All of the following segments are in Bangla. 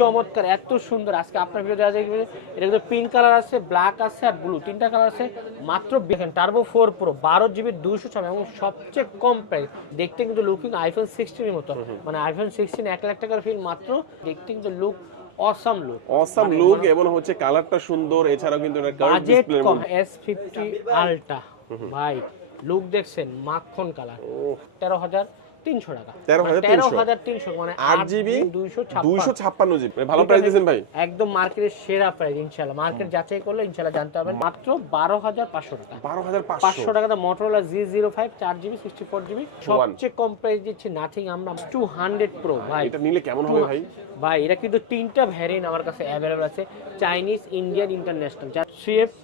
চমৎকার এত সুন্দর। আজকে আপনার ভিডিও দেওয়া যায় এটা কিন্তু পিঙ্ক কালার আছে ব্ল্যাক আছে আর ব্লু তিনটা কালার আছে মাত্র দেখেন টার্বো ফোর প্রো বারো জিবি দুশো ছয় এবং সবচেয়ে কম প্রাইস দেখতে কিন্তু লুকিং আইফোন সিক্সটিনের মতো। মানে আইফোন সিক্সটিন এক লাখ টাকার ফিল মাত্র দেখতে কিন্তু look awesome look awesome look এবং হচ্ছে কালারটা সুন্দর এছাড়াও কিন্তু এটা কার্ভ কম এস ফিফটি আলটা ভাই লুক দেখছেন মাখন কালার তেরো হাজার তিনশো টাকা। তেরো হাজার তিনশো। মানে আট জিবি দুইশো ছাপ্পান্ন। জিবি। ভালো প্রাইস দিয়েছেন ভাই? একদম মার্কেটের সেরা প্রাইস ইনশাল্লাহ মার্কেট যাচাই করলে ইনশাল্লাহ জানতে হবে মাত্র বারো হাজার পাঁচশো টাকা। বারো হাজার পাঁচশো। পাঁচশো টাকাতে মোটরোলা জি জিরো ফাইভ চার জিবি সিক্সটি ফোর জিবি সবচেয়ে কম প্রাইস দিচ্ছি নাথিং আমরা টু হান্ড্রেড প্রো ভাই এটা নিলে কেমন হবে ভাই? ভাই এটা কিন্তু তিনটা ভ্যারিয়েন্ট আমার কাছে অ্যাভেলেবল আছে। চাইনিজ ইন্ডিয়ান ইন্টারন্যাশনাল যা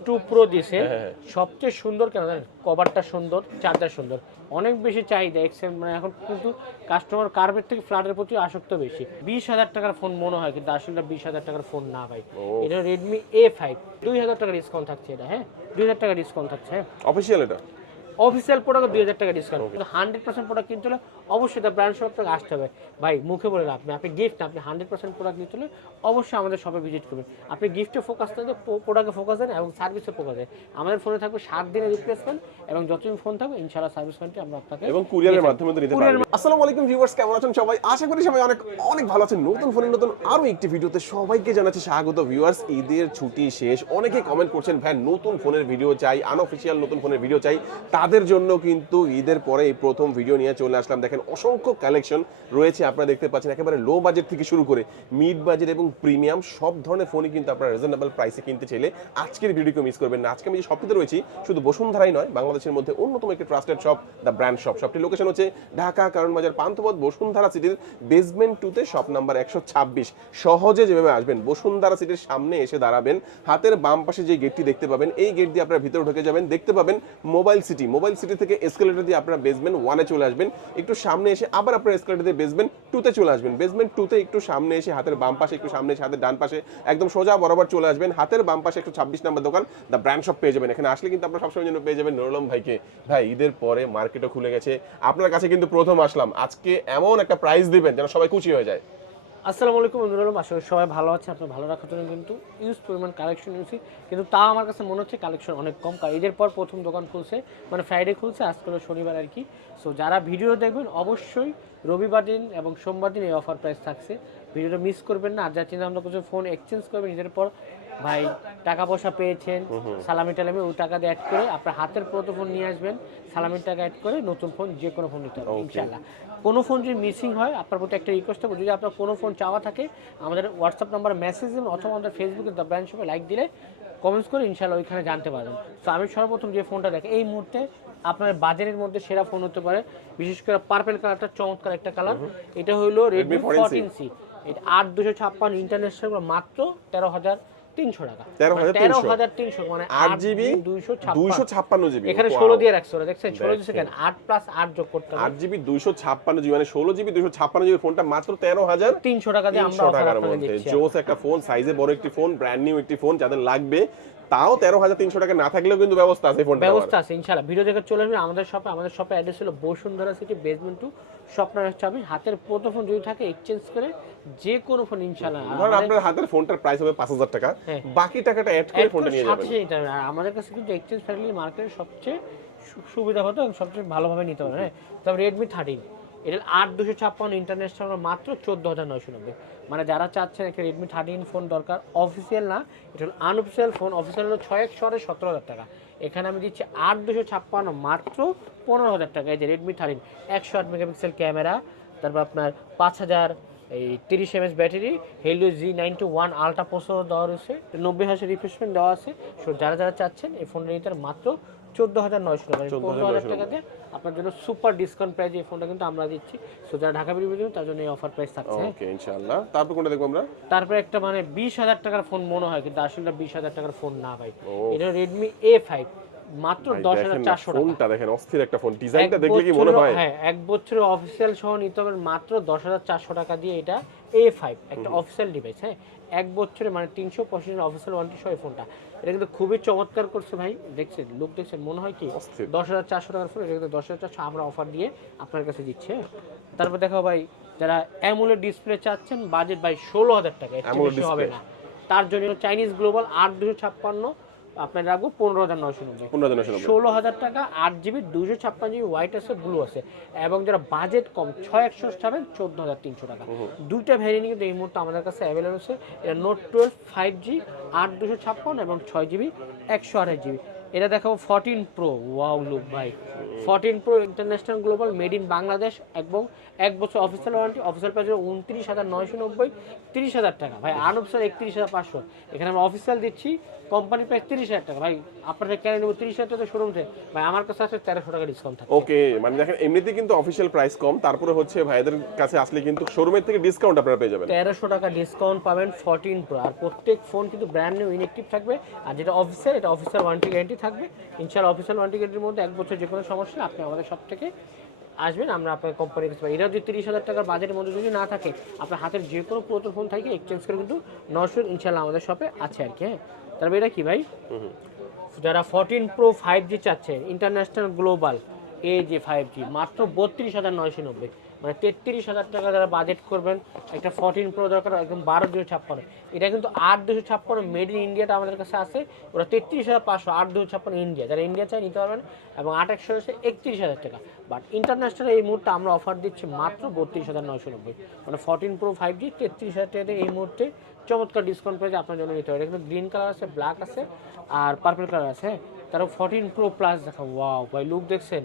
টু প্রো দিছে হ্যাঁ, সবচেয়ে সুন্দর কেন জানেন? কভারটা সুন্দর চার্জার সুন্দর। অনেক বেশি চাহিদা এক্সেম মানে এখন কিন্তু কাস্টমার কার্পেট থেকে ফ্ল্যাটের প্রতি আসক্ত বেশি। বিশ হাজার টাকার ফোন মনে হয় কিন্তু আসলে বিশ হাজার টাকার ফোন না ভাই। এটা রেডমি এ ফাইভ দুই হাজার টাকা ডিসকাউন্ট থাকছে এটা হ্যাঁ? দুই হাজার টাকা ডিসকাউন্ট থাকছে হ্যাঁ? অফিসিয়াল এটা? অফিসিয়াল প্রোডাক্ট দুই হাজার টাকা ডিসকাউন্ট কিন্তু হান্ড্রেড পার্সেন্ট প্রোডাক্ট কিনতে হলে অবশ্যই তার ব্র্যান্ড শপ থেকে আসতে হবে। ভাই মুখে বলে না আপনি আপনি গিফট না আপনি হান্ড্রেড পার্সেন্ট প্রোডাক্ট নিতে হলে অবশ্যই আমাদের শপে ভিজিট করবেন। আপনি গিফটে ফোকাস দেন প্রোডাক্টে ফোকাস দেন এবং সার্ভিসে ফোকাস দেন। আমাদের ফোনে থাকবে সাত দিনের রিপ্লেসমেন্ট এবং যতদিন ফোন থাকবে ইনশাআল্লাহ সার্ভিস ওয়ারেন্টি আমরা আপনাকে এবং কুরিয়ারের মাধ্যমে তো নিতে পারবেন। আসসালামু আলাইকুম ভিউয়ার্স কেমন আছেন সবাই? আশা করি সবাই অনেক অনেক ভালো আছেন। নতুন ফোনের নতুন আরও একটি ভিডিওতে সবাইকে জানাচ্ছি স্বাগত ভিউয়ার্স ঈদের ছুটি শেষ। অনেকে কমেন্ট করছেন ভাই নতুন ফোনের ভিডিও চাই আনঅফিসিয়াল নতুন ফোনের ভিডিও চাই। তাদের জন্য কিন্তু ঈদের পরে এই প্রথম ভিডিও নিয়ে চলে আসলাম। দেখেন, অসংখ্য কালেকশন রয়েছে আপনারা দেখতে পাচ্ছেন। একেবারে লো বাজেট থেকে শুরু করে মিড বাজেট এবং প্রিমিয়াম সব ধরনের ফোনই কিন্তু আপনারা রিজনেবল প্রাইসে কিনতে চাইলে আজকের ভিডিওকে মিস করবেন না। আজকে আমি যে শপটিতে রয়েছি, শুধু বসুন্ধরাই নয়, বাংলাদেশের মধ্যে অন্যতম একটি trusted shop the brand shop শপটির location হচ্ছে ঢাকা, কারণ বাজার পান্থপথ, বসুন্ধরা সিটির বেসমেন্ট টুতে শপ নাম্বার একশো ছাব্বিশ। সহজে যেভাবে আসবেন, বসুন্ধরা সিটির সামনে এসে দাঁড়াবেন। হাতের বাম পাশে যে গেটটি দেখতে পাবেন, এই গেট দিয়ে আপনারা ভিতরে ঢুকে যাবেন। দেখতে পাবেন মোবাইল সিটি মোবাইল সিটি থেকে এসকেলেটর দিয়ে আপনারা বেসমেন্ট ওয়ানে চলে আসবেন। একটু সামনে এসে আবার আপনারা এসকেলেটর দিয়ে বেসমেন্ট টুতে চলে আসবেন। বেসমেন্ট টুতে একটু সামনে এসে হাতের বাম পাশে, একটু সামনে এসে হাতের ডান পাশে একদম সোজা বরাবর চলে আসবেন। হাতের বাম পাশে একটু ছাব্বিশ নাম্বার দোকান দ্য ব্র্যান্ড শপ পেয়ে যাবেন। এখানে আসলে কিন্তু আপনারা সবসময় জন্য পেয়ে যাবেন নুরুলম ভাইকে। ভাই, ঈদের পরে মার্কেটও খুলে গেছে। আপনার কাছে কিন্তু প্রথম আসলাম। আজকে এমন একটা প্রাইস দিবেন যেন সবাই খুশি হয়ে যায়। আসসালামু আলাইকুম বন্ধুরা আশা করি সবাই ভালো আছে আপনার ভালো রাখার জন্য কিন্তু ইউজ পরিমাণ কালেকশন নিয়েছি। কিন্তু তা আমার কাছে মনে হচ্ছে কালেকশন অনেক কম কারণ ঈদের পর প্রথম দোকান খুলছে মানে ফ্রাইডে খুলছে আজকে হলো শনিবার আর কি। সো যারা ভিডিও দেখবেন অবশ্যই রবিবার দিন এবং সোমবার দিন এই অফার প্রাইস থাকছে। ভিডিওটা মিস করবেন না আর যা চিন্তা ভাবনা করছেন ফোন এক্সচেঞ্জ করবেন ঈদের পর ভাই টাকা পয়সা পেয়েছেন সালামি টালামি ওই টাকা দিয়ে অ্যাড করে আপনার হাতের প্রথম ফোন নিয়ে আসবেন সালামির টাকা অ্যাড করে নতুন ফোন যে কোনো ফোন নিতে হবে ইনশাল্লাহ কোনো ফোন যদি মিসিং হয় আপনার প্রতি একটা রিকোয়েস্ট করব যদি আপনার কোনো ফোন চাওয়া থাকে আমাদের হোয়াটসঅ্যাপ নাম্বার মেসেজ দিন অথবা আমাদের ফেসবুকে দ্য ব্র্যান্ড শপে লাইক দিলে কমেন্টস করে ইনশাল্লাহ ওইখানে জানতে পারবেন। তো আমি সর্বপ্রথম যে ফোনটা দেখে এই মুহূর্তে আপনার বাজারের মধ্যে সেরা ফোন হতে পারে বিশেষ করে পার্পেল কালারটা চমৎকার একটা কালার এটা হলো রেডমি 14C ফোরটিন সি এটা আট দুশো ছাপ্পান্ন ইন্টারন্যাশনাল মাত্র তেরো হাজার তিনশো টাকা। 13,300 তেরো হাজার তিনশো মানে আট জিবি দুইশো দুইশো ছাপ্পান্ন জিবি। এখানে ষোলো দিয়ে রাখছে ওরা দেখছেন? ষোলো দিচ্ছে কেন আট প্লাস আট যোগ করতে আট জিবি দুইশো ছাপ্পান্ন জিবি মানে ষোলো জিবি দুইশো ছাপ্পান্ন জিবি ফোনটা মাত্র তেরো হাজার তিনশো টাকা দিয়ে আমরা টাকার মধ্যে। জোস একটা ফোন সাইজে বড় একটি ফোন ব্র্যান্ড নিউ একটি ফোন যাদের লাগবে তাও তেরো হাজার তিনশো টাকা না থাকলেও কিন্তু ব্যবস্থা আছে ফোনটা ব্যবস্থা আছে ইনশাল্লাহ ভিডিও দেখে চলে আসবে আমাদের শপে আমাদের শপে অ্যাড্রেস হলো বসুন্ধরা সিটি বেসমেন্ট টু স্বপ্নার চাবি হাতের প্রথম ফোন যদি থাকে এক্সচেঞ্জ করে যে কোনো ফোন ইনশাল্লাহ ধরেন আপনার হাতের ফোনটার প্রাইস হবে পাঁচ হাজার টাকা। হ্যাঁ। বাকি টাকাটা অ্যাড করে ফোনটা নিয়ে যাবেন। আর আমাদের কাছে কিন্তু এক্সচেঞ্জ ফ্যাসিলিটি মার্কেটের সবচেয়ে সুবিধা হতো এবং সবচেয়ে ভালোভাবে নিতে পারবেন হ্যাঁ? তবে রেডমি থার্টিন এটা আট দুশো ছাপ্পান্ন ইন্টারন্যাশনাল মাত্র চোদ্দ হাজার নয়শো নব্বই। মানে যারা চাচ্ছেন একটা রেডমি থার্টিন ফোন দরকার অফিসিয়াল না, এটা হলো আনঅফিসিয়াল ফোন অফিসিয়াল হলো ছয় এক শহরে সতেরো হাজার টাকা। এখানে আমি দিচ্ছি আট দুশো ছাপ্পান্ন মাত্র পনেরো হাজার টাকা, এই যে রেডমি থার্টিন একশো আট মেগাপিক্সেল ক্যামেরা, তারপর আপনার পাঁচ হাজার, এই তিরিশ MS battery Helio G ninety one ultra processor দেওয়া রয়েছে, নব্বই হাজার রিফ্রেশমেন্ট দেওয়া আছে। সো যারা যারা চাচ্ছেন এই ফোনটা নিতে মাত্র চোদ্দ হাজার নয়শো টাকা। পনেরো হাজার টাকা। আপনার জন্য সুপার ডিসকাউন্ট প্রাইস এই ফোনটা কিন্তু আমরা দিচ্ছি। সো যারা ঢাকা বেরিয়ে যাবেন তার জন্য এই অফার প্রাইস থাকছে হ্যাঁ। ওকে ইনশাআল্লাহ। তারপর কোনটা দেখব আমরা? তারপরে একটা মানে বিশ হাজার টাকার ফোন মনে হয় কিন্তু আসলে বিশ হাজার টাকার ফোন না ভাই। এটা রেডমি এ ফাইভ মাত্র দশ হাজার চারশো টাকা। ফোনটা দেখেন অস্থির একটা ফোন ডিজাইনটা দেখলে কি মনে হয়? হ্যাঁ এক বছরের অফিসিয়াল সহ নিতে হবে মাত্র দশ হাজার চারশো টাকা দিয়ে এটা এ ফাইভ একটা অফিসিয়াল ডিভাইস হ্যাঁ? এক বছরে মানে তিনশো পঁচিশ অফিসিয়াল ওয়ারেন্টি সহ এই ফোনটা এটা কিন্তু খুবই চমৎকার করছে ভাই। দেখছেন লোক দেখছেন মনে হয় কি দশ হাজার চারশো টাকার ফোন এটা কিন্তু দশ হাজার চারশো আমরা অফার দিয়ে আপনার কাছে দিচ্ছে হ্যাঁ? তারপর দেখো ভাই যারা অ্যামুলের ডিসপ্লে চাচ্ছেন বাজেট ভাই ষোলো হাজার টাকা হবে না। তার জন্য চাইনিজ গ্লোবাল আট দুশো ছাপ্পান্ন আপনার রাখব পনেরো হাজার নয়শো নব্বই। পনেরো হাজার নয়শো ষোলো হাজার টাকা আট জিবি দুশো ছাপ্পান্ন জিবি হোয়াইট আছে ব্লু আছে। এবং যারা বাজেট কম ছয় একশো যাবেন চোদ্দ হাজার তিনশো টাকা। দুইটা ভ্যারিয়েন্ট কিন্তু এই মুহূর্তে আমাদের কাছে অ্যাভেলেবল আছে। এটা নোট টুয়েলভ ফাইভ জি আট দুশো ছাপ্পান্ন এবং ছয় জিবি একশো আঠাশ জিবি। এটা দেখাবো ফোরটিন প্রো ওয়াও লুক ভাই। Fourteen Pro international global made in Bangladesh এবং এক বছর অফিসিয়াল ওয়ারেন্টি অফিসিয়াল প্রাইস উনত্রিশ হাজার নয়শো নব্বই তিরিশ হাজার টাকা। ভাই আনঅফিসিয়াল একত্রিশ হাজার পাঁচশো। এখানে আমরা অফিসিয়াল দিচ্ছি কোম্পানি প্রাইস তিরিশ হাজার টাকা। ভাই আপনাদের কেন নেব তিরিশ হাজার টাকা শোরুম থেকে ভাই আমার কাছে আছে তেরোশো টাকা ডিসকাউন্ট থাকে ওকে মানে দেখেন এমনিতে কিন্তু অফিসিয়াল প্রাইস কম। তারপরে হচ্ছে ভাইদের কাছে আসলে কিন্তু শোরুমের থেকে ডিসকাউন্ট আপনারা পেয়ে যাবেন। তেরোশো টাকা ডিসকাউন্ট পাবেন ফোরটিন প্রো আর প্রত্যেক ফোন কিন্তু ব্র্যান্ড নিউ ইনএক্টিভ থাকবে। আর যেটা অফিসিয়াল এটা অফিসিয়াল ওয়ারেন্টি গ্যারেন্টি থাকবে। ইনশাআল্লাহ অফিসিয়াল ওয়ারেন্টি গ্যারেন্টির মধ্যে এক বছর যে কোনো সমস্যা আপনি আমাদের সব থেকে আসবেন আমরা আপনার কোম্পানির কাছে। এটা যদি তিরিশ হাজার টাকার বাজেটের মধ্যে যদি না থাকে আপনার হাতের যে কোনো পুরাতন ফোন থাকে এক্সচেঞ্জ করে কিন্তু নশো ইনশাল্লাহ আমাদের শপে আছে আর কি হ্যাঁ। তারপরে এটা কি ভাই? যারা ফোরটিন প্রো ফাইভ জি চাচ্ছে ইন্টারন্যাশনাল গ্লোবাল এ যে ফাইভ জি মাত্র বত্রিশ হাজার নয়শো নব্বই। মানে তেত্রিশ হাজার টাকা যারা বাজেট করবেন, একটা ফোরটিন প্রো দরকার, একদম বারো দুশো ছাপ্পান্ন। এটা কিন্তু আট দুশো ছাপ্পান্ন মেড ইন ইন্ডিয়াটা আমাদের কাছে আছে। ওরা তেত্রিশ হাজার পাঁচশো, আট দুশো ছাপ্পান্ন ইন্ডিয়া যারা ইন্ডিয়া চাই নিতে পারবেন, এবং আট একশো হচ্ছে একত্রিশ হাজার টাকা। বাট ইন্টারন্যাশনাল এই মুহূর্তে আমরা অফার দিচ্ছি মাত্র বত্রিশ হাজার নয়শো নব্বই। মানে ফোরটিন প্রো ফাইভ জি তেত্রিশ হাজার টাকা এই মুহূর্তে চমৎকার ডিসকাউন্ট পেয়েছে আপনার জন্য নিতে হবে। এটা কিন্তু গ্রিন কালার আছে ব্ল্যাক আছে, আর পার্পল কালার আছে তারপর ফোরটিন প্রো প্লাস দেখা ওয়াও ভাই লুক দেখছেন?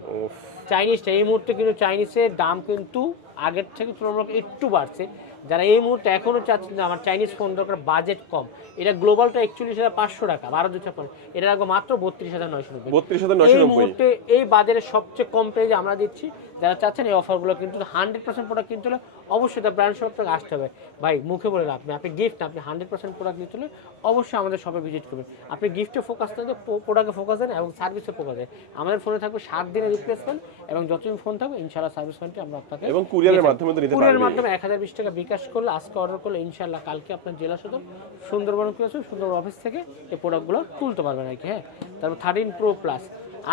চাইনিজটা এই মুহূর্তে কিন্তু চাইনিজের দাম কিন্তু আগের থেকে তুলনামূলক একটু বাড়ছে। যারা এই মুহূর্তে এখনও চাচ্ছেন যে আমার চাইনিজ ফোন দরকার বাজেট কম। এটা গ্লোবালটা একচল্লিশ হাজার পাঁচশো টাকা বারো দু ছাপ্পান্ন। এটা রাখব মাত্র বত্রিশ হাজার নয়শো নব্বই। বত্রিশ হাজার নয়শো এই মুহূর্তে এই বাজারে সবচেয়ে কম প্রাইজে আমরা দিচ্ছি। যারা চাচ্ছেন এই অফারগুলো কিন্তু হান্ড্রেড পার্সেন্ট প্রোডাক্ট কিনতে হলে অবশ্যই তার ব্র্যান্ড শপ থেকে আসতে হবে। ভাই মুখে বলে আপনি আপনি গিফট আপনি হান্ড্রেড পার্সেন্ট প্রোডাক্ট নিতে হলে অবশ্যই আমাদের শপে ভিজিট করবেন। আপনি গিফটে ফোকাস না দিয়ে প্রোডাক্টে ফোকাস দেন এবং সার্ভিসে ফোকাস দেন। আমাদের ফোনে থাকবে সাত দিনের রিপ্লেসমেন্ট এবং যতদিন ফোন থাকবে ইনশাআল্লাহ সার্ভিস ওয়ারেন্টি আমরা আপনাকে এবং কুরিয়ারের মাধ্যমে কুরিয়ারের মাধ্যমে এক হাজার বিশ টাকা বিকাশ করলে আজকে অর্ডার করলে ইনশাল্লাহ কালকে আপনার জেলা সদর সুন্দরবন করেছে সুন্দরবন অফিস থেকে এই প্রোডাক্টগুলো তুলতে পারবেন আর কি হ্যাঁ। তারপর থার্টিন প্রো প্লাস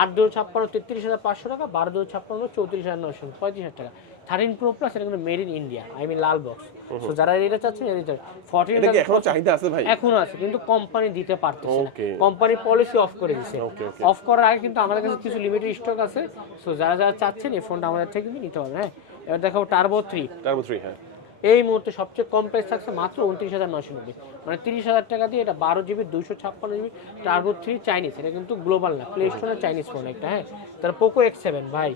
আট দু ছাপ্পান্ন তেত্রিশ হাজার পাঁচশো টাকা বারো দু ছাপ্পান্ন চৌত্রিশ হাজার নশো পঁয়ত্রিশ হাজার টাকা। থার্টিন প্রো প্লাস এটা কিন্তু made in India I mean Lal box তো যারা এটা চাচ্ছেন এটা ফর্টিন চাহিদা আছে ভাই? এখনও আছে কিন্তু কোম্পানি দিতে পারতেছে না। কোম্পানি পলিসি অফ করে দিছে. অফ করার আগে কিন্তু আমাদের কাছে কিছু লিমিটেড স্টক আছে। সো যারা যারা চাচ্ছেন এই ফোনটা আমাদের থেকে নিতে হবে হ্যাঁ। এবার দেখাবো টার্বো থ্রি টার্বো থ্রি হ্যাঁ। এই মুহূর্তে সবচেয়ে কম প্রাইস থাকছে মাত্র উনত্রিশ হাজার নশো নব্বই। মানে তিরিশ হাজার টাকা দিয়ে এটা বারো জিবি দুইশো ছাপ্পান্ন জিবি টার্বো থ্রি চাইনিজ এটা কিন্তু গ্লোবাল না প্লে স্টোরের চাইনিজ ফোন একটা হ্যাঁ? তার পোকো এক্স সেভেন ভাই।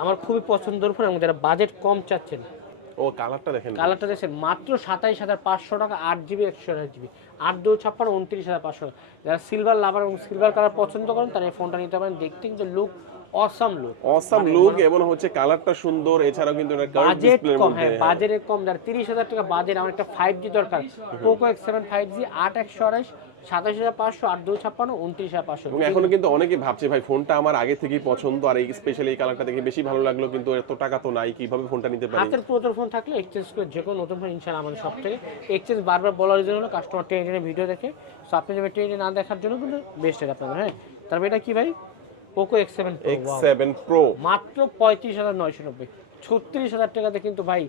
আমার খুবই পছন্দের ফোন এবং যারা বাজেট কম চাচ্ছেন। ও কালারটা দেখেন। কালারটা দেখছেন মাত্র সাতাইশ হাজার পাঁচশো টাকা আট জিবি একশো আঠাশ জিবি। আট দু ছাপ্পান্ন উনত্রিশ হাজার পাঁচশো। টাকা যারা সিলভার লাভার এবং সিলভার কালার পছন্দ করেন তারা এই ফোনটা নিতে পারেন। দেখতে কিন্তু look awesome look awesome look এবং হচ্ছে কালারটা সুন্দর এছাড়াও কিন্তু এটা কার্ভ ডিসপ্লের মধ্যে। হ্যাঁ বাজেটে কম যারা তিরিশ হাজার টাকা বাজেট আমার একটা ফাইভ জি দরকার। জি আট একশো আড়াইশ সাতাশ হাজার পাঁচশো আট দু ছাপ্পান্ন উনত্রিশ হাজার পাঁচশো। এবং কিন্তু অনেকে ভাবছে ভাই ফোনটা আমার আগে থেকেই পছন্দ আর এই স্পেশালি এই কালারটা দেখে বেশি ভালো লাগল কিন্তু এত টাকা তো নাই কীভাবে ফোনটা নিতে পারি? হাতের পুরাতন ফোন থাকলে এক্সচেঞ্জ করে যে কোনো নতুন ফোন ইনশাল্লাহ আমাদের সব থেকে। এক্সচেঞ্জ বারবার বলার জন্য কাস্টমার টেনে ভিডিও দেখে। সো আপনি যাবে টেনে না দেখার জন্য কিন্তু বেস্ট এটা আপনাদের হ্যাঁ? তারপর এটা কি ভাই? Poco X seven X seven Pro মাত্র পঁয়ত্রিশ হাজার নয়শো নব্বই। ছত্রিশ হাজার টাকাতে কিন্তু ভাই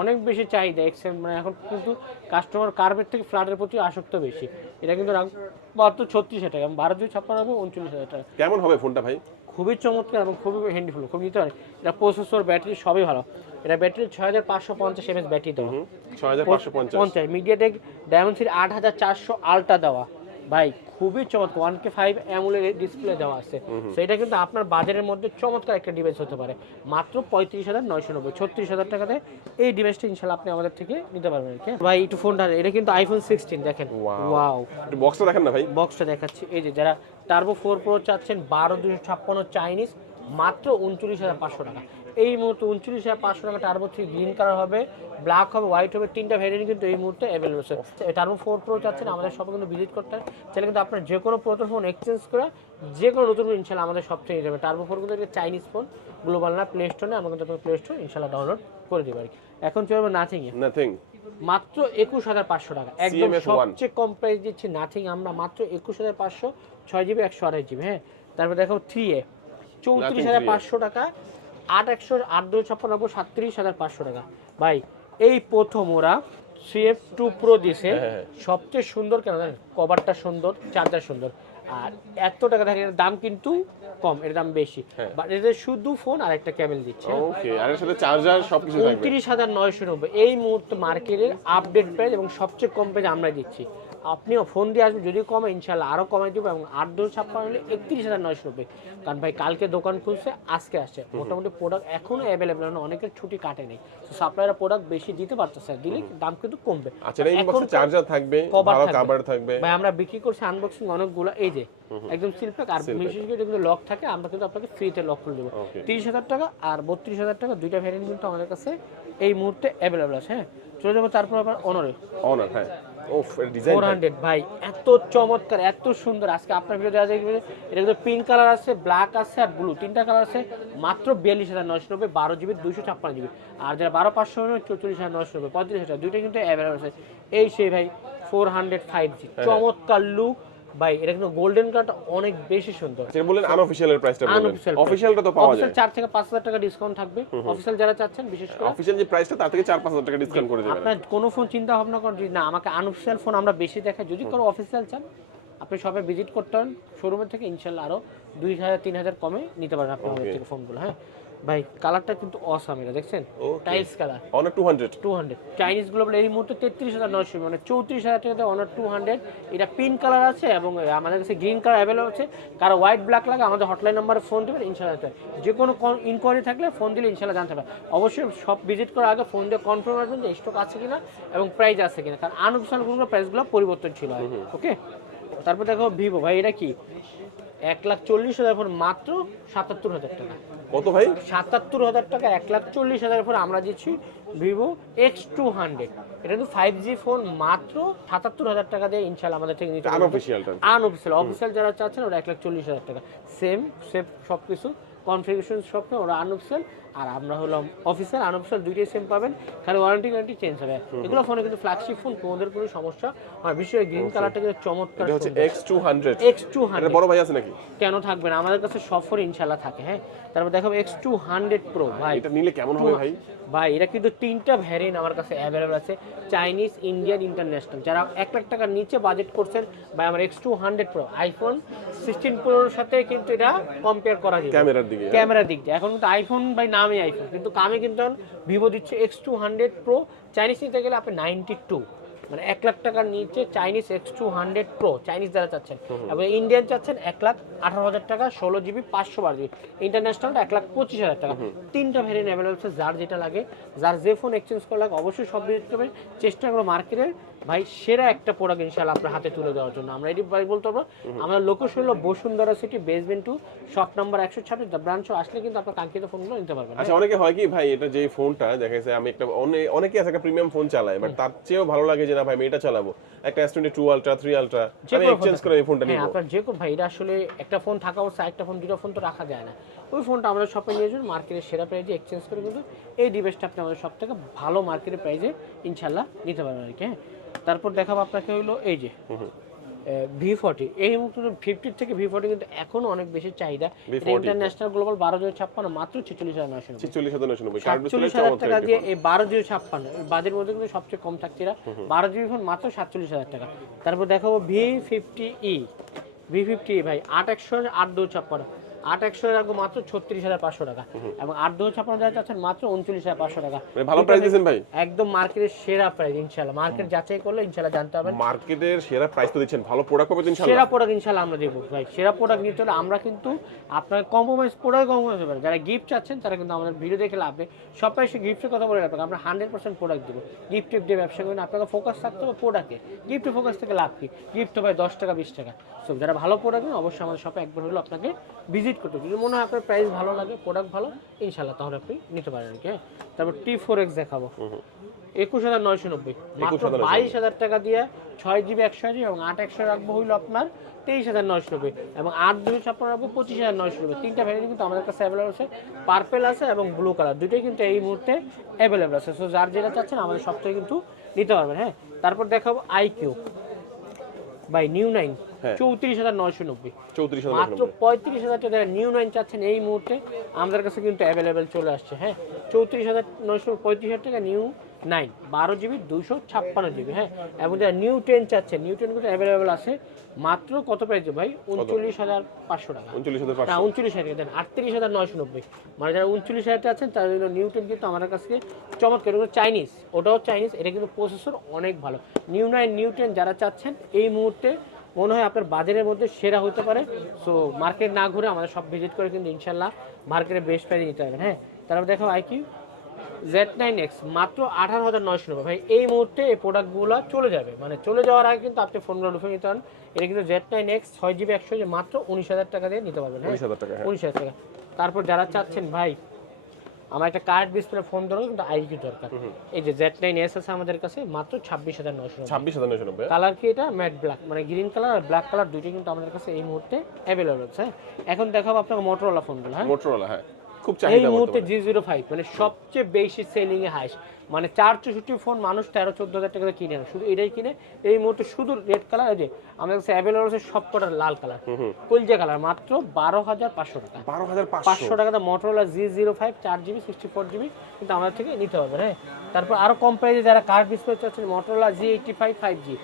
অনেক বেশি চাহিদা এক্সেল মানে এখন কিন্তু কাস্টমার কার্পেট থেকে ফ্ল্যাটের প্রতি আসক্ত বেশি। এটা কিন্তু মাত্র ছত্রিশ হাজার টাকা। বারো দুই ছাপ্পান্ন হবে উনচল্লিশ হাজার টাকা। কেমন হবে ফোনটা ভাই? খুবই চমৎকার এবং খুবই হ্যান্ডিফুল খুব নিতে পারে এটা প্রসেসর ব্যাটারি সবই ভালো। এটা ব্যাটারি ছয় হাজার পাঁচশো পঞ্চাশ এমএস ব্যাটারি দেওয়া। ছয় হাজার পাঁচশো পঞ্চাশ। মিডিয়াটেক ডায়মন্ডসির আট হাজার চারশো আলটা দেওয়া। ভাই খুবই চমৎকার। ওয়ান কে ফাইভ অ্যামুলের ডিসপ্লে দেওয়া আছে। তো এটা কিন্তু আপনার বাজারের মধ্যে চমৎকার একটা ডিভাইস হতে পারে। মাত্র পঁয়ত্রিশ হাজার নয়শো নব্বই ছত্রিশ হাজার টাকাতে এই ডিভাইসটা ইনশাল্লাহ আপনি আমাদের থেকে নিতে পারবেন আর কি ভাই একটু ফোনটা এটা কিন্তু আইফোন সিক্সটিন দেখেন. ওয়াও বক্সটা দেখেন না ভাই? বক্সটা দেখাচ্ছি। এই যে যারা টার্বো ফোর প্রো চাচ্ছেন বারো দুশো ছাপ্পান্ন চাইনিজ মাত্র উনচল্লিশ হাজার পাঁচশো টাকা। এই মুহূর্তে উনচল্লিশ হাজার পাঁচশো টাকা টার্বো থ্রি গ্রিন কালার হবে ব্ল্যাক হবে হোয়াইট হবে তিনটা ভ্যারিয়েন্ট কিন্তু এই মুহূর্তে অ্যাভেলেবল আছে টার্বো ফোর প্রো চাচ্ছেন আমাদের সবাই কিন্তু ভিজিট করতে হয়। চাইলে কিন্তু আপনার যে কোনো পুরাতন ফোন এক্সচেঞ্জ করে যে কোনো নতুন ইনশাল্লাহ আমাদের সব থেকে যাবে টার্বো ফোর কিন্তু চাইনিজ ফোন গ্লোবাল না প্লে স্টোরে আমরা কিন্তু প্লে স্টোর ইনশাল্লাহ ডাউনলোড করে দেবো আর কি। এখন চলবে নাথিংয়ে নাথিং মাত্র একুশ হাজার পাঁচশো টাকা। একদম সবচেয়ে কম প্রাইস দিচ্ছি নাথিং আমরা মাত্র একুশ হাজার পাঁচশো ছয় জিবি একশো আড়াই জিবি হ্যাঁ? তারপর দেখো থ্রি এ। চৌত্রিশ হাজার পাঁচশো টাকা আট একশো আট দুই ছাপ্পান্ন সাতত্রিশ হাজার পাঁচশো টাকা। ভাই এই প্রথম ওরা থ্রি এফ টু প্রো দিছে। হ্যাঁ, হ্যাঁ। সবচেয়ে সুন্দর কেন জানেন? কভারটা সুন্দর চার্জার সুন্দর। আর এত টাকা থাকে এর দাম কিন্তু কম এর দাম বেশি। হ্যাঁ। বাট এদের শুধু ফোন আর একটা ক্যামেল দিচ্ছে। ওকে আর এর সাথে চার্জার সবকিছু থাকবে। উনত্রিশ হাজার নয়শো নব্বই। এই মুহূর্তে মার্কেটের আপডেট প্রাইস এবং সবচেয়ে কম প্রাইস আমরা দিচ্ছি। আপনিও ফোন দিয়ে আসবেন যদি কমে ইনশাল্লাহ আরও কমাই দেবো এবং আট দশ ছাপ্পান্ন হলে একত্রিশ হাজার নয়শো নব্বই। কারণ ভাই কালকে দোকান খুলছে আজকে আসছে। মোটামুটি প্রোডাক্ট এখনও অ্যাভেলেবেল না অনেকের ছুটি কাটে নেই। তো সাপ্লাইরা প্রোডাক্ট বেশি দিতে পারতেছে দিলে দাম কিন্তু কমবে। আচ্ছা চার্জার থাকবে। কভার থাকবে। ভাই আমরা বিক্রি করছি আনবক্সিং অনেকগুলো এই যে একদম সিল প্যাক আর বিশেষ করে যেগুলো লক থাকে আমরা কিন্তু আপনাকে ফ্রিতে লক করে দেবো। তিরিশ হাজার টাকা আর বত্রিশ হাজার টাকা দুইটা ভ্যারিয়েন্ট কিন্তু আমাদের কাছে এই মুহূর্তে অ্যাভেলেবল আছে হ্যাঁ? চলে যাব তারপর আবার অনরে অনার হ্যাঁ। ওফ ডিজাইন ফোর হান্ড্রেড ভাই এত চমৎকার এত সুন্দর। আজকে আপনার ভিডিও দেওয়া যায় এটা কিন্তু পিঙ্ক কালার আছে ব্ল্যাক আছে আর ব্লু তিনটা কালার আছে মাত্র বিয়াল্লিশ হাজার নয়শো নব্বই বারো জিবি দুশো ছাপ্পান্ন জিবি আর যারা বারো পাঁচশো চৌচল্লিশ হাজার নয়শো নব্বই পঁয়ত্রিশ হাজার দুইটা কিন্তু অ্যাভেলেবল আছে। এই সেই ভাই ফোর হান্ড্রেড ফাইভ জি চমৎকার লুক ভাই এটা কিন্তু গোল্ডেন কালারটা অনেক বেশি সুন্দর। যেটা বললেন আনঅফিশিয়াল এর প্রাইসটা বললেন। অফিশিয়ালটা তো পাওয়া যায়। অফিসিয়াল চার থেকে পাঁচ হাজার টাকা ডিসকাউন্ট থাকবে। অফিসিয়াল যারা চাচ্ছেন বিশেষ করে অফিশিয়াল যে প্রাইসটা তার থেকে চার পাঁচ হাজার টাকা ডিসকাউন্ট করে দেবেন। আপনার কোনো ফোন চিন্তা ভাবনা করেন না আমাকে আনঅফিসিয়াল ফোন আমরা বেশি দেখাই। যদি কোনো অফিসিয়াল চান আপনি সবে ভিজিট করতে পারেন। শোরুমের থেকে ইনশাল্লাহ আরও দুই হাজার তিন হাজার কমে নিতে পারেন আপনি আমাদের থেকে ফোনগুলো হ্যাঁ? ভাই কালারটা কিন্তু অসাম এটা দেখছেন. Tiles colour Honor two hundred two hundred Chinese global এই মুহূর্তে তেত্রিশ হাজার নয়শো মানে চৌত্রিশ হাজার টাকাতে অনার টু হান্ড্রেড এটা পিঙ্ক কালার আছে এবং আমাদের কাছে গ্রিন কালার অ্যাভেলেবল আছে। কারও হোয়াইট ব্ল্যাক লাগে আমাদের হটলাইন নাম্বারে ফোন দেবেন ইনশাল্লাহ যে কোনো ইনকোয়ারি থাকলে ফোন দিলে ইনশাল্লাহ জানতে পারবেন। অবশ্যই সব ভিজিট করার আগে ফোন দিয়ে কনফার্ম আসবেন যে স্টক আছে কিনা এবং প্রাইস আছে কিনা। কারণ আনুষ্ঠানগুলো প্রাইসগুলো পরিবর্তনশীল হয় ওকে তারপর দেখো ভিভো ভাই এটা কি? এক লাখ চল্লিশ হাজার ফোন মাত্র সাতাত্তর হাজার টাকা। কত ভাই? সাতাত্তর হাজার টাকা এক লাখ চল্লিশ হাজার পর আমরা দিচ্ছি ভিভো এক্স টু হান্ড্রেড। এটা কিন্তু ফাইভ জি ফোন মাত্র সাতাত্তর হাজার টাকা দিয়ে ইনশাল্লাহ আমাদের থেকে নিতে আনঅফিসিয়াল আনঅফিসিয়াল অফিসিয়াল যারা চাচ্ছেন ওরা এক লাখ চল্লিশ হাজার টাকা। সেম সেম সব কিছু কনফিগারেশন সব ওরা আনঅফিসিয়াল আর আমরা হলাম অফিসিয়াল আনঅফিসিয়াল দুইটাই সেম পাবেন। খালি ওয়ারেন্টি গ্যারান্টি চেঞ্জ হবে। এগুলো ফোনে কিন্তু ফ্ল্যাগশিপ ফোন তোমাদের কোনো সমস্যা? আর বিশেষ গ্রিন কালারটা কিন্তু চমৎকার হচ্ছে X two hundred X two hundred বড় ভাই আছে নাকি? কেন থাকবে না? আমাদের কাছে সব ফোন ইনশাল্লাহ থাকে হ্যাঁ? তারপর দেখাবো এক্স টু হান্ড্রেড প্রো ভাই এটা নিলে কেমন হবে ভাই? ভাই এটা কিন্তু তিনটা ভ্যারিয়েন্ট আমার কাছে অ্যাভেলেবল আছে। চাইনিজ ইন্ডিয়ান ইন্টারন্যাশনাল যারা এক লাখ টাকার নিচে বাজেট করছেন ভাই আমার X two hundred Pro iPhone sixteen প্রোর সাথে কিন্তু এটা কম্পেয়ার করা যাবে। ক্যামেরার দিকে। ক্যামেরার দিক দিয়ে। এখন কিন্তু আইফোন ভাই নামে আইফোন কিন্তু কামে কিন্তু ভিভো দিচ্ছে X two hundred Pro Chinese নিতে গেলে আপনি নাইনটি টু মানে এক লাখ টাকার নিচে Chinese X two hundred Pro Chinese যারা চাচ্ছেন। এবং ইন্ডিয়ান চাচ্ছেন এক লাখ আঠারো হাজার টাকা ষোলো জিবি পাঁচশো বারো জিবি। ইন্টারন্যাশনালটা এক লাখ পঁচিশ হাজার টাকা। তিনটা ভেরিয়েন্ট অ্যাভেলেবল আছে যার যেটা লাগে যার যে ফোন এক্সচেঞ্জ করা লাগে অবশ্যই সব করবেন চেষ্টা করব মার্কেটের ভাই সেরা একটা প্রোডাক্ট ইনশাল্লাহ আপনার হাতে তুলে দেওয়ার জন্য। আমরা এটি ভাই বলতে পারব আমাদের লোকেশন হলো Bashundhara city basement two shop number একশো ছাব্বিশ ব্রাঞ্চ আসলে কিন্তু আপনার কাঙ্ক্ষিত ফোনগুলো নিতে পারবেন আচ্ছা অনেকে হয় কি ভাই এটা যে ফোনটা দেখা যাচ্ছে আমি একটা অনেকে আছে একটা প্রিমিয়াম ফোন চালায় বাট তার চেয়েও ভালো লাগে যে না ভাই আমি এটা চালাবো। একটা S twenty two ultra three ultra আমি এক্সচেঞ্জ করে এই ফোনটা হ্যাঁ নিবো। আপনার যে কোনো ভাই এটা আসলে একটা ফোন থাকা অবস্থা একটা ফোন দুটো ফোন তো রাখা যায় না। ওই ফোনটা আমরা শপে নিয়ে যাবেন মার্কেটের সেরা প্রাইজে এক্সচেঞ্জ করে কিন্তু এই ডিভাইসটা আপনি আমাদের সব থেকে ভালো মার্কেটের প্রাইজে ইনশাল্লাহ নিতে পারবেন আর কি হ্যাঁ। তারপর দেখাবো আপনাকে হলো এই যে ভি ফর্টি এই মুহূর্তে ফিফটির থেকে ভি ফর্টি কিন্তু এখনও অনেক বেশি চাহিদা। ইন্টারন্যাশনাল গ্লোবাল বারো জিরো ছাপ্পান্ন মাত্র ছেচল্লিশ হাজার নয়শো। ছিচল্লিশ হাজার সাতচল্লিশ হাজার টাকা দিয়ে এই বারো জিবি ছাপ্পান্ন বাজের মধ্যে কিন্তু সবচেয়ে কম থাকছে এরা বারো জিবি ফোন মাত্র সাতচল্লিশ হাজার টাকা। তারপর দেখাবো V fifty E V fifty ভাই আট একশো আট দু ছাপ্পান্ন। আট একশো রাখব মাত্র ছত্রিশ হাজার পাঁচশো টাকা। এবং আট দু ছাপ্পান্ন চাচ্ছেন মাত্র উনচল্লিশ হাজার পাঁচশো টাকা। মানে ভালো প্রাইস দিয়েছেন ভাই? একদম মার্কেটের সেরা প্রাইস ইনশাল্লাহ মার্কেট যাচাই করলে ইনশাল্লাহ জানতে পারবেন। মার্কেটের সেরা প্রাইস তো দিচ্ছেন। ভালো প্রোডাক্ট পাবেন ইনশাআল্লাহ। সেরা প্রোডাক্ট ইনশাল্লাহ আমরা দেবো ভাই। সেরা প্রোডাক্ট নিতে হলে আমরা কিন্তু আপনার কম্প্রোমাইজ প্রোডাক্ট কম্প্রোমাইজ হবে যারা গিফট চাচ্ছেন তারা কিন্তু আমাদের ভিডিও দেখে লাভে সবাই এসে গিফটের কথা বলে রাখবেন আমরা হান্ড্রেড পার্সেন্ট প্রোডাক্ট দেবো। গিফট টিপ দিয়ে ব্যবসা করেন। আপনাকে ফোকাস থাকতে হবে প্রোডাক্টে গিফটে ফোকাস থেকে লাভ কি? গিফট তো ভাই দশ টাকা বিশ টাকা। সো যারা ভালো প্রোডাক্ট অবশ্যই আমাদের শপে একবার হলো আপনাকে ভিজিট করতে যদি মনে হয় আপনার প্রাইস ভালো লাগে প্রোডাক্ট ভালো ইনশাল্লাহ তাহলে আপনি নিতে পারেন কি হ্যাঁ? তারপর টি ফোর এক্স দেখাবো। একুশ হাজার নয়শো নব্বই। মাত্র 21,990 বাইশ হাজার টাকা দিয়ে ছয় জিবি একশো জিবি এবং আট একশো রাখব হইল আপনার তেইশ হাজার নয়শো নব্বই। এবং আট দুই ছাপ্পান্ন রাখব পঁচিশ হাজার নয়শো নব্বই। তিনটা ভ্যারিয়েন্ট কিন্তু আমাদের কাছে অ্যাভেলেবল আছে। পার্পেল আছে এবং ব্লু কালার দুটোই কিন্তু এই মুহূর্তে অ্যাভেলেবল আছে। সো যার যেটা চাচ্ছেন আমাদের সব থেকে কিন্তু নিতে পারবেন হ্যাঁ? তারপর দেখাবো আইকিউ বাই নিউ নাইন। হ্যাঁ। চৌত্রিশ হাজার নয়শো নব্বই। চৌত্রিশ হাজার মাত্র পঁয়ত্রিশ হাজার টাকা নিউ নাইন চাচ্ছেন এই মুহূর্তে আমাদের কাছে কিন্তু অ্যাভেলেবেল চলে আসছে হ্যাঁ? চৌত্রিশ হাজার নয়শো পঁয়ত্রিশ হাজার টাকা নিউ নাইন বারো জিবি দুশো ছাপ্পান্ন জিবি হ্যাঁ? এবং যারা নিউ টেন চাচ্ছে নিউ টেনগুলো অ্যাভেলেবেল আছে মাত্র কত প্রাইসে ভাই? উনচল্লিশ হাজার পাঁচশো টাকা। উনচল্লিশ হাজার না উনচল্লিশ হাজার দেন আটত্রিশ হাজার নয়শো নব্বই। মানে যারা উনচল্লিশ হাজার আছেন তাদের জন্য নিউটন কিন্তু আমাদের কাছে চমৎকার। এগুলো চাইনিজ ওটাও চাইনিজ এটা কিন্তু প্রসেসর অনেক ভালো। নিউ নাইন নিউটেন যারা চাচ্ছেন এই মুহূর্তে মনে হয় আপনার বাজারের মধ্যে সেরা হতে পারে। সো মার্কেট না ঘুরে আমাদের সব ভিজিট করে কিন্তু ইনশাল্লাহ মার্কেটে বেস্ট প্রাইজে নিতে পারবেন হ্যাঁ? তারপর দেখো আইকিউ জেড নাইন এক্স মাত্র আঠারো হাজার নয়শো নব্বই ভাই এই মুহূর্তে এই প্রোডাক্টগুলো চলে যাবে। মানে চলে যাওয়ার আগে কিন্তু আপনি ফোনগুলো লুফে নিতে পারেন। এটা কিন্তু জেড নাইন এক্স ছয় জিবি একশো মাত্র উনিশ হাজার টাকা দিয়ে নিতে পারবেন। হ্যাঁ? উনিশ হাজার টাকা হ্যাঁ। উনিশ হাজার টাকা। তারপর যারা চাচ্ছেন ভাই আমার একটা কার্ড ডিসপ্লে ফোন ধরো কিন্তু আইকিউ দরকার। এই যে জেড নাইন এস আছে আমাদের কাছে মাত্র ছাব্বিশ হাজার নয়শো ছাব্বিশ হাজার নয়শো নব্বই কালার কি এটা? ম্যাট ব্ল্যাক মানে গ্রিন কালার আর ব্ল্যাক কালার দুইটাই কিন্তু আমাদের কাছে এই মুহূর্তে অ্যাভেলেবল আছে হ্যাঁ? এখন দেখাবো আপনাকে মোটরওয়ালা ফোনগুলো হ্যাঁ? মোটরওয়ালা হ্যাঁ। খুব চাহিদা এই মুহূর্তে। জি জিরো ফাইভ মানে সবচেয়ে বেশি সেলিং এ হাইস মানে চার চৌষট্টি ফোন মানুষ তেরো চোদ্দ হাজার টাকা কিনে না। শুধু এটাই কিনে এই মুহূর্তে শুধু রেড কালার যে আমাদের কাছে অ্যাভেলেবল আছে সব কটা লাল কালার কলজা কালার মাত্র বারো হাজার পাঁচশো টাকা। বারো হাজার পাঁচশো। টাকাতে মোটরোলা জি জিরো ফাইভ চার জিবি সিক্সটি ফোর জিবি কিন্তু আমাদের থেকে নিতে হবে হ্যাঁ? তারপর আরও কম প্রাইসে যারা কার্ড ডিসপ্লে চাচ্ছেন Motorola G eighty five five G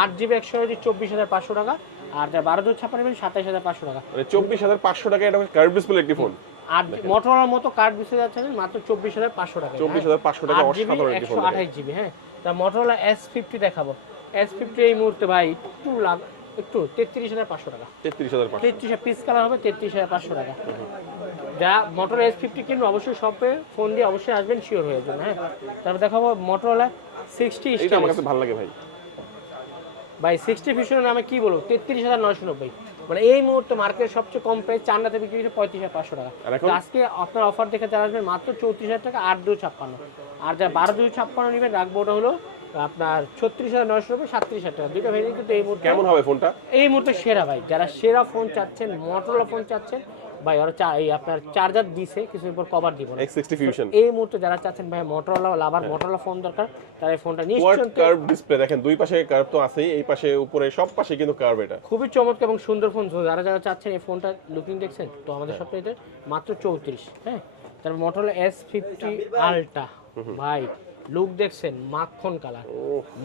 আট জিবি একশো চব্বিশ হাজার পাঁচশো টাকা। আর যারা বারো দু ছাপ্পান্ন সাতাইশ হাজার পাঁচশো টাকা। মানে চব্বিশ হাজার পাঁচশো টাকা এটা কার্ভ ডিসপ্লে একটি ফোন আর মোটরোলার মতো কার্ড ডিসপ্লে যাচ্ছে মাত্র চব্বিশ হাজার পাঁচশো টাকা। চব্বিশ হাজার পাঁচশো টাকা অসাধারণ একশো আঠাশ জিবি হ্যাঁ। তা মোটরোলা এস ফিফটি দেখাবো। এস ফিফটি এই মুহূর্তে ভাই একটু লাভ একটু তেত্রিশ হাজার পাঁচশো টাকা। তেত্রিশ হাজার তেত্রিশ পিস কালার হবে তেত্রিশ হাজার পাঁচশো টাকা। যা মোটর এস ফিফটি কিনবে অবশ্যই শপে ফোন দিয়ে অবশ্যই আসবেন শিওর হয়ে যাবেন হ্যাঁ। তারপর দেখাবো মোটরওয়ালা সিক্সটি আমার কাছে ভালো লাগে ভাই। ভাই সিক্সটি ফিশনের নামে কি বলব? তেত্রিশ হাজার নয়শো নব্বই। মানে এই মুহূর্তে মার্কেট সবচেয়ে কম প্রাইস চান্ডাতে বিক্রি হচ্ছে পঁয়ত্রিশ হাজার পাঁচশো টাকা? আজকে আপনার অফার দেখে যারা আসবেন মাত্র চৌত্রিশ হাজার টাকা আট দুই ছাপ্পান্ন। আর যা বারো দুই ছাপ্পান্ন নেবেন রাখব ওটা হলো আপনার ছত্রিশ হাজার নয়শো নব্বই সাতত্রিশ হাজার টাকা। দুটো ভেরিয়েন্ট কিন্তু এই মুহূর্তে কেমন হবে ফোনটা? এই মুহূর্তে সেরা ভাই। যারা সেরা ফোন চাচ্ছেন মোটরলা ফোন চাচ্ছেন ভাই ওরা চা এই আপনার চার্জার দিছে কিছুদিন পর কভার দিব না। এক্স সিক্সটি ফিউশন এই মুহূর্তে যারা চাচ্ছেন ভাই মোটরোলা লাভার মোটরোলা ফোন দরকার তারা এই ফোনটা কোয়াড নিশ্চয় কার্ভ ডিসপ্লে দেখেন দুই পাশে কার্ভ তো আছেই এই পাশে উপরে সব পাশে কিন্তু কার্ভ এটা। খুবই চমৎকার এবং সুন্দর ফোন যারা যারা চাচ্ছেন এই ফোনটা লুকিং দেখছেন তো আমাদের সপ্তাহে মাত্র চৌত্রিশ হ্যাঁ? তারপর মোটরোলা এস ফিফটি আলটা ভাই লুক দেখছেন মাখন কালার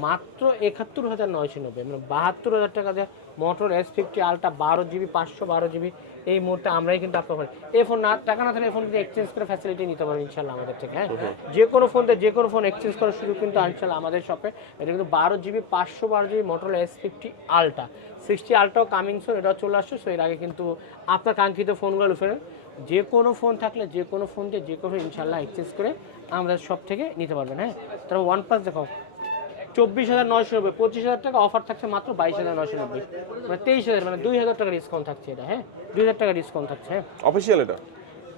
মাত্র একাত্তর হাজার নয়শো নব্বই মানে বাহাত্তর হাজার টাকা দিয়ে মোটর এস ফিফটি আলটা বারো জিবি পাঁচশো বারো জিবি এই মুহূর্তে আমরাই কিন্তু আপনার পারি এই ফোন না টাকা না থাকলে এই ফোন কিন্তু এক্সচেঞ্জ করে ফ্যাসিলিটি নিতে পারবেন ইনশাল্লাহ আমাদের থেকে হ্যাঁ? যে কোনো ফোন দিয়ে যে কোনো ফোন এক্সচেঞ্জ করার সুযোগ কিন্তু ইনশাল্লাহ আমাদের শপে এটা কিন্তু বারো জিবি পাঁচশো বারো GB motor S fifty ultra sixty আলটাও coming soon এটাও চলে আসছে সো এর আগে কিন্তু আপনার কাঙ্ক্ষিত ফোনগুলো ফেরেন যে কোনো ফোন থাকলে যে কোনো ফোন দিয়ে যে কোনো ইনশাল্লাহ এক্সচেঞ্জ করে আমাদের সব থেকে নিতে পারবেন হ্যাঁ? তারপর ওয়ান প্লাস দেখো চব্বিশ হাজার নয়শো নব্বই পঁচিশ হাজার টাকা অফার থাকছে মাত্র বাইশ হাজার নয়শো নব্বই। মানে তেইশ হাজার মানে দুই হাজার টাকা ডিসকাউন্ট থাকছে এটা হ্যাঁ? দুই হাজার টাকা ডিসকাউন্ট থাকছে হ্যাঁ? অফিসিয়াল এটা?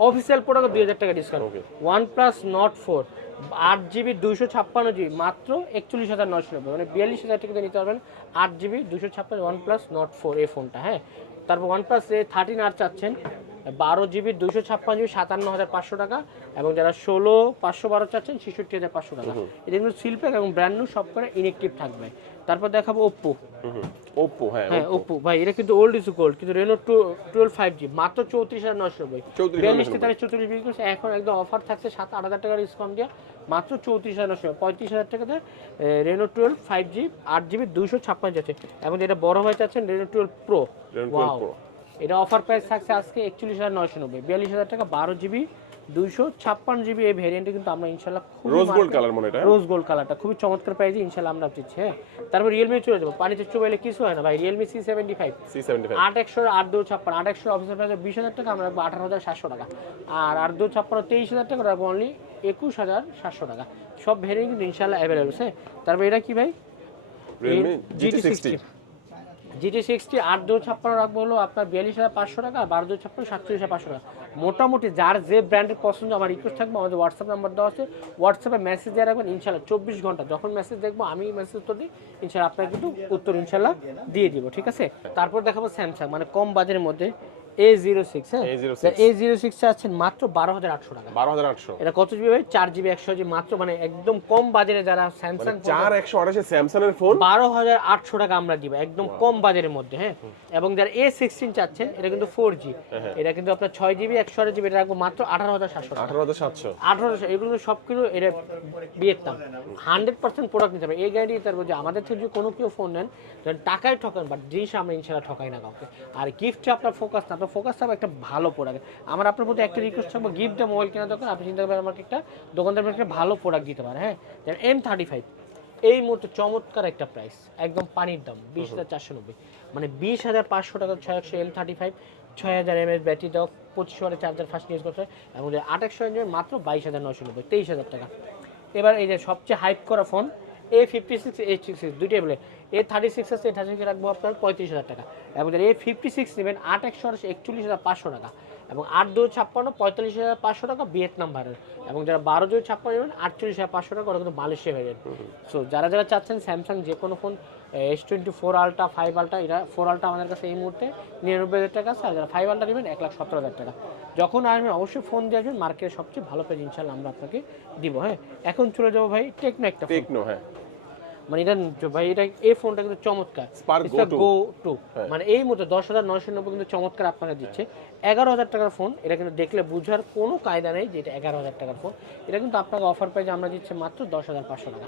অফিসিয়াল প্রোডাক্ট দুই হাজার টাকা discount. One plus Nord four আট জিবি দুইশো ছাপ্পান্ন জিবি মাত্র একচল্লিশ হাজার নয়শো নব্বই। মানে বিয়াল্লিশ হাজার টাকা নিতে পারবেন আট জিবি দুশো ছাপ্পান্ন ওয়ান প্লাস নট ফোর এই ফোনটা হ্যাঁ? তারপর ওয়ান প্লাস এ থার্টিন আর চাচ্ছেন বারো জিবি দুইশো ছাপ্পান্ন জিবি সাতান্ন হাজার পাঁচশো টাকা এবং যারা ষোলো পাঁচশো বারো চাচ্ছেন ছেষট্টি হাজার পাঁচশো টাকা। এটা কিন্তু শিল্পের এবং ব্র্যান্ড নিউ সব করে ইনেকটিভ থাকবে। তারপর দেখাবো ওপ্পো ওপ্পো হ্যাঁ হ্যাঁ ওপ্পো ভাই এটা কিন্তু ওল্ড ইজ গোল্ড কিন্তু Reno two twelve five G মাত্র চৌত্রিশ হাজার নশো নব্বই 34,990 বিয়াল্লিশ তেতাল্লিশ চৌত্রিশ বিক্রি করছে এখন একদম অফার থাকছে সাত আট হাজার টাকা ডিসকাউন্ট দিয়ে মাত্র চৌত্রিশ হাজার নশো পঁয়ত্রিশ হাজার টাকাতে রেনো টুয়েলভ ফাইভ জি আট জিবি দুশো ছাপ্পান্ন যাচ্ছে এবং যেটা বড় হয়ে যাচ্ছেন Reno twelve pro Reno 12 Pro। এটা অফার প্রাইস থাকছে আজকে একচল্লিশ হাজার নয়শো নব্বই। বিয়াল্লিশ হাজার টাকা বারো জিবি দুইশো ছাপ্পান্ন জিবি এই ভেরিয়েন্টে কিন্তু আমরা ইনশাল্লাহ রোজ গোল্ড কালার মনে এটা? রোজ গোল্ড কালারটা খুবই চমৎকার প্রাইজে ইনশাল্লাহ আমরা দিচ্ছি হ্যাঁ। তারপর রিয়েলমি চলে যাব। পানিতে চুবাইলে কিছু হয় না ভাই Realme C seventy five C seventy five আট একশো আট দু ছাপ্পান্ন আট একশো অফিসের প্রাইস বিশ হাজার টাকা আমরা রাখব আঠারো হাজার সাতশো টাকা। আর আট দু ছাপ্পান্ন তেইশ হাজার টাকা রাখব অনলি একুশ হাজার সাতশো টাকা। সব ভেরিয়েন্ট কিন্তু ইনশাল্লাহ অ্যাভেলেবল হ্যাঁ। তারপর এটা কি ভাই? Realme GT sixty GT sixty আট দু ছাপ্পান্ন রাখব হলো আপনার বিয়াল্লিশ হাজার পাঁচশো টাকা, বারো দু ছাপ্পান্ন, সাতচল্লিশ হাজার পাঁচশো টাকা। মোটামুটি যার যে ব্র্যান্ডের পছন্দ, আমার রিকোয়েস্ট থাকবে, আমাদের হোয়াটসঅ্যাপ নাম্বার দেওয়া আছে। হোয়াটসঅ্যাপে মেসেজ দিয়ে রাখবেন ইনশাল্লাহ চব্বিশ ঘণ্টা। যখন মেসেজ দেখব, আমি মেসেজ উত্তর দিই ইনশাল্লাহ আপনাকে কিন্তু উত্তর ইনশাল্লাহ দিয়ে দিব, ঠিক আছে? তারপর দেখাবো স্যামসাং মানে কম বাজারের মধ্যে এ জিরো সিক্স হ্যাঁ? এ জিরো সিক্স আছেন মাত্র বারো হাজার আটশো টাকা। বারো হাজার আটশো। এটা কত জিবি ভাই? চার জিবি একশো জিবি মাত্র মানে একদম কম বাজারে যারা স্যামসাং চার একশো আঠাশে স্যামসাং এর ফোন বারো হাজার আটশো টাকা আমরা দিব একদম কম বাজারের মধ্যে হ্যাঁ? এবং যারা এ সিক্সটিন চাচ্ছেন এটা কিন্তু ফোর জি হ্যাঁ, এটা কিন্তু আপনার ছয় জিবি একশো আট জিবি এটা রাখব মাত্র আঠারো হাজার সাতশো আঠারো হাজার সাতশো। আঠারোশো এগুলো সব কিছু এটা ভিয়েতনাম হান্ড্রেড পার্সেন্ট প্রোডাক্ট নিতে হবে এই যে আমাদের থেকে যদি কোনো কেউ ফোন নেন টাকায় ঠকান বাট জিনিস আমরা ইনশাল্লাহ ঠকাই না কাউকে। আর গিফটে আপনার ফোকাস না আপনার ফোকাস থাকবে একটা ভালো প্রোডাক্ট আমার আপনার প্রতি একটা রিকোয়েস্ট থাকব গিফট মোবাইল কেনার দোকান আপনি চিন্তা করবেন আমাকে একটা দোকানদার একটা ভালো প্রোডাক্ট দিতে পারে হ্যাঁ? যেমন এম থার্টি ফাইভ এই মুহূর্তে চমৎকার একটা প্রাইস একদম পানির দাম, বিশ হাজার চারশো নব্বই। মানে বিশ হাজার পাঁচশো টাকা ছয় একশো এম থার্টি ফাইভ ছয় হাজার এম এস ব্যাটারি দাও, পঁচিশ ওয়াটের চার্জার ফার্স্ট ইউজ করতে এবং আঠাশশো এম মাত্র বাইশ হাজার নশো নব্বই, তেইশ হাজার টাকা। এবার এই যে সবচেয়ে হাইপ করা phone A fifty six A six six দুইটাই বলে এ থার্টি সিক্স আছে এ থার্টি রাখব আপনার পঁয়ত্রিশ হাজার টাকা। এবং যারা এ ফিফটি সিক্স নেবেন আট একশো একচল্লিশ হাজার পাঁচশো টাকা। এবং আট দুই ছাপ্পান্ন পঁয়তাল্লিশ হাজার পাঁচশো টাকা ভিয়েতনাম ভাড়ার এবং যারা বারো দুই ছাপ্পান্ন নেবেন আটচল্লিশ হাজার পাঁচশো টাকা ওরা কিন্তু মালয়েশিয়া ভ্যারিয়েন্ট সো যারা যারা চাচ্ছেন স্যামসাং যে কোনো phone S twenty four ultra five ultra এরা ফোর আলটা আমাদের কাছে এই মুহূর্তে নিরানব্বই হাজার টাকা আছে। আর যারা ফাইভ আলটা নেবেন এক লাখ সতেরো হাজার টাকা। যখন আসবেন অবশ্যই ফোন দিয়ে আসবেন মার্কেটের সবচেয়ে ভালো প্রাইস ইনশাল্লাহ আমরা আপনাকে দিব হ্যাঁ? এখন চলে যাব ভাই টেকনো একটা টেকনো হ্যাঁ। মানে এটা ভাই এটা এই ফোনটা কিন্তু চমৎকার। Spark Go 2 গো টু হ্যাঁ। মানে এই মুহূর্তে দশ হাজার নয়শো নব্বই কিন্তু চমৎকার আপনাকে দিচ্ছে। এগারো হাজার টাকার ফোন এটা কিন্তু দেখলে বুঝার কোনো কায়দা নেই যে এটা এগারো হাজার টাকার ফোন এটা কিন্তু আপনাকে অফার প্রাইজে আমরা দিচ্ছি মাত্র দশ হাজার পাঁচশো টাকা।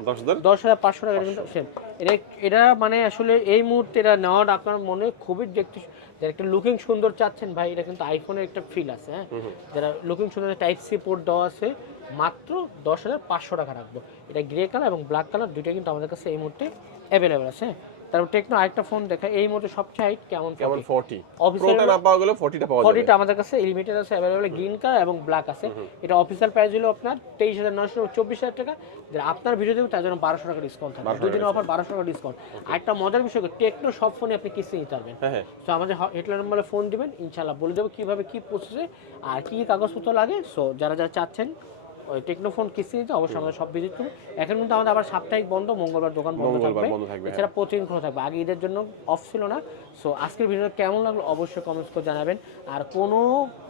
দশ হাজার? পাঁচশো টাকা কিন্তু সেম এটা এটা মানে আসলে এই মুহূর্তে এটা নেওয়াটা আপনার মনে খুবই দেখতে যারা একটা লুকিং সুন্দর চাচ্ছেন ভাই এটা কিন্তু আইফোনের একটা ফিল আছে হ্যাঁ। যারা লুকিং সুন্দর টাইপ সি পোর্ট দেওয়া আছে মাত্র দশ হাজার পাঁচশো টাকা রাখব। এটা গ্রে কালার এবং ব্ল্যাক কালার দুইটা কিন্তু আমাদের কাছে এই মুহূর্তে অ্যাভেলেবেল আছে। হ্যাঁ তারপর টেকনো আরেকটা ফোন দেখা এই মুহূর্তে সবচেয়ে হাইট কেমন কেমন ফোরটি Official- প্রোটা না পাওয়া গেলে ফোরটিটা পাওয়া যাবে। বডিটা আমাদের কাছে লিমিটেড আছে অ্যাভেলেবল গ্রিন কালার এবং ব্ল্যাক আছে। এটা অফিসিয়াল প্রাইস হলো আপনার তেইশ হাজার নশো চব্বিশ হাজার টাকা। যারা আপনার ভিডিও দেবেন তার জন্য বারোশো টাকা ডিসকাউন্ট থাকবে। দুদিনের অফার বারোশো টাকা ডিসকাউন্ট আর একটা মজার বিষয় টেকনো সব ফোনে আপনি কিস্তি নিতে পারবেন। হ্যাঁ হ্যাঁ। সো আমাদের হেডলাইন নম্বরে ফোন দিবেন ইনশাল্লাহ বলে দেবো কীভাবে কী প্রসেসে আর কী কী কাগজপত্র লাগে। সো যারা যারা চাচ্ছেন টেকনোফোন কিস্তি নিতে অবশ্যই আমাদের সব ভিজিট করুন এখন কিন্তু আমাদের আবার সাপ্তাহিক বন্ধ মঙ্গলবার দোকান বন্ধ থাকবে। এছাড়া প্রতিদিন খোলা থাকবে। আগে ঈদের জন্য অফ ছিল না। সো আজকের ভিডিও কেমন লাগল অবশ্যই কমেন্টস করে জানাবেন। আর কোনো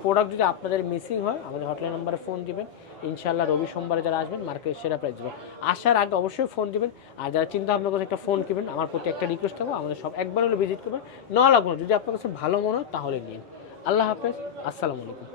প্রোডাক্ট যদি আপনাদের মিসিং হয় আমাদের হটলাইন নাম্বারে ফোন দিবেন। ইনশাল্লাহ রবি সোমবারে যারা আসবেন মার্কেটের সেরা প্রাইস দেবো আসার আগে অবশ্যই ফোন দিবেন। আর যারা চিন্তা ভাবনা করে একটা ফোন কিনবেন আমার প্রতি একটা রিকোয়েস্ট থাকব। আমাদের সব একবার হলে ভিজিট করবেন। না লাগবে যদি আপনার কাছে ভালো মনে হয় তাহলে নিন। আল্লাহ হাফেজ। আসসালামু আলাইকুম।